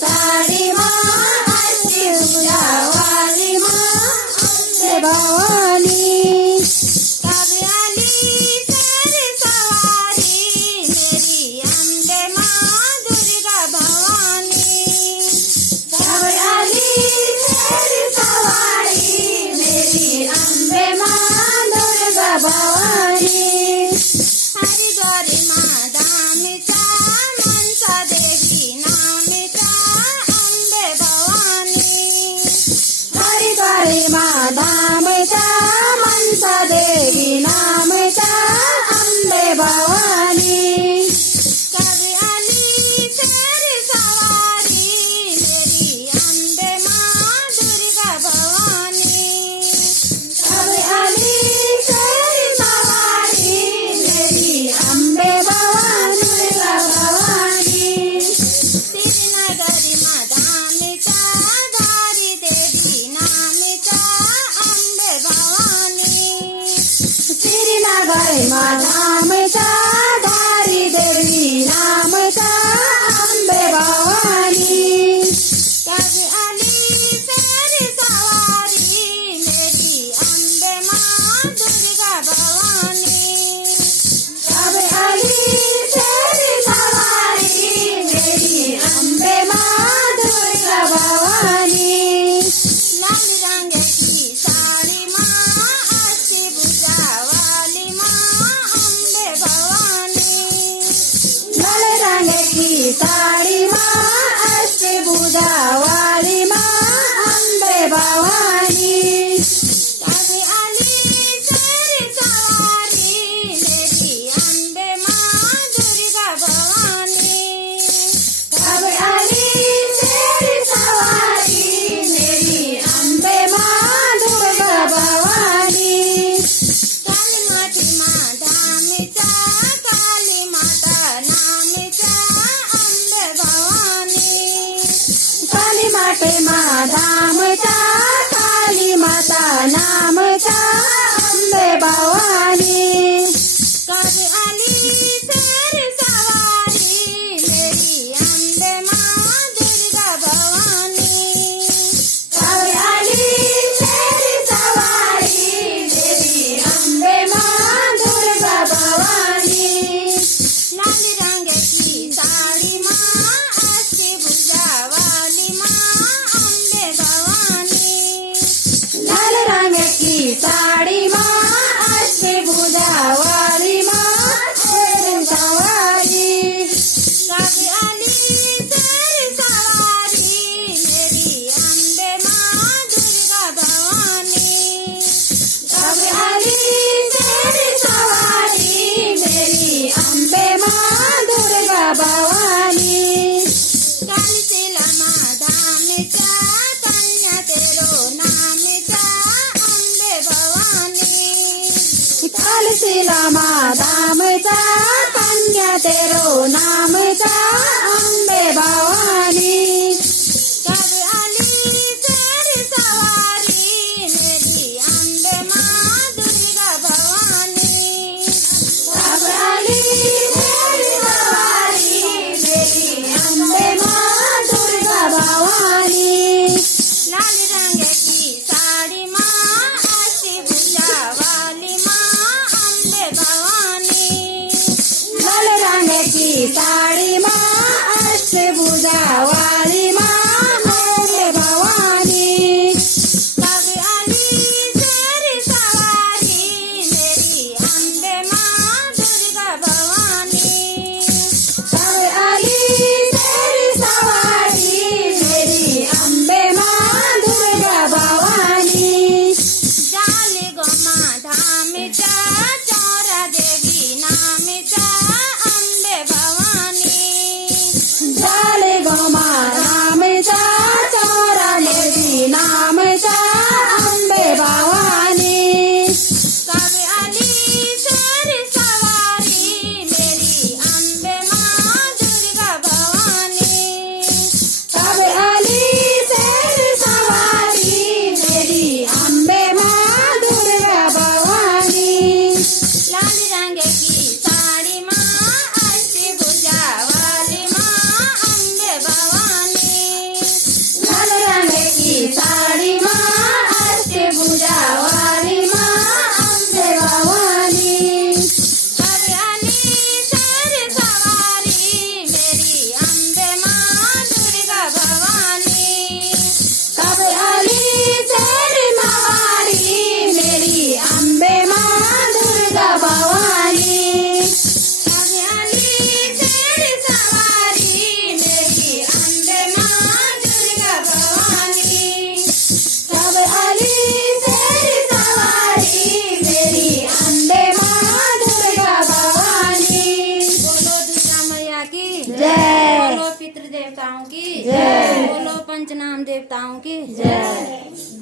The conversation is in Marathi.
साडी माँ अष्टभुजा वाली माँ अम्बे भवानी। कभी आली शेर सवारी मेरी अम्बे माँ दुर्गा भवानी। कभी आली शेर सवारी मेरी अम्बे माँ दुर्गा भवानी। हरिद्वारी माँ धामीच्या मनसा देवी नामीच्या अम्बे भवानी। हरिद्वारी माँ धामीच्या मनसा देवी नामीच्या अम्बे भवानी। कभी आली शेर सवारी मेरी अम्बे माँ दुर्गा भवानी। कभी आली शेर सवारी मेरी अम्बे भवानी दुर्गा भवानी। श्रीनगरी माँ धामीच्या धारी देवी नामीच्या अम्बे भवानी। श्रीनगरी माँ धामीच्या धारी देवी नामीच्या अम्बे भवानी। कभी आली शेर सवारी मेरी अम्बे माँ दुर्गा भवानी। कभी आली शेर सवारी मेरी अम्बे माँ दुर्गा भवानी। लाल रंग की साड़ी माँ अष्टभुजा वाली माँ अम्बे भवानी। लाल रंग की साड़ी माँ अष्टभुजा वाली माँ अम्बे भवानी। कभी आली शेर सवारी मेरी अम्बे माँ दुर्गा भवानी। कभी आली शेर सवारी मेरी अम्बे माँ दुर्गा भवानी। काली माटी माँ धामीच्या काली माता नामीच्या अम्बे भवानी। काली माटे माँ धामीच्या काली माता नामीच्या अम्बे भवानी। कभी आली शेर सवारी मेरी अम्बे माँ दुर्गा भवानी। कभी आली शेर सवारी मेरी अम्बे माँ दुर्गा भवानी। लाल रंग की साड़ी माँ अष्टभुजा वाली माँ अम्बे भवानी। लाल रंग की साड़ी माँ अष्टभुजा वाली माँ अम्बे भवानी। कभी आली शेर सवारी मेरी अम्बे माँ दुर्गा भवानी। कभी आली शेर सवारी मेरी अम्बे माँ दुर्गा भवानी। कालशीला माँ धामीच्या कन्या तेरो नामीच्या अम्बे भवानी। कालशीला माँ धामीच्या कन्या तेरो नामीच्या अम्बे भवानी। कभी आली शेर सवारी मेरी अम्बे माँ दुर्गा भवानी। कभी आली शेर सवारी मेरी अम्बे माँ दुर्गा भवानी। लाल रंग की साड़ी माँ अष्टभुजा वाली माँ अम्बे भवानी। लाल रंग की साड़ी माँ अष्टभुजा वाली माँ अम्बे भवानी। कभी आली शेर सवारी मेरी अम्बे माँ दुर्गा भवानी। कभी आली शेर सवारी मेरी अम्बे माँ दुर्गा भवानी। जाली गो माँ धामीच्या चौरा देवी नामीच्या अम्बे भवानी। जय। बोलो पितृ देवताओं की जय। बोलो पंचनाम देवताओं की जय।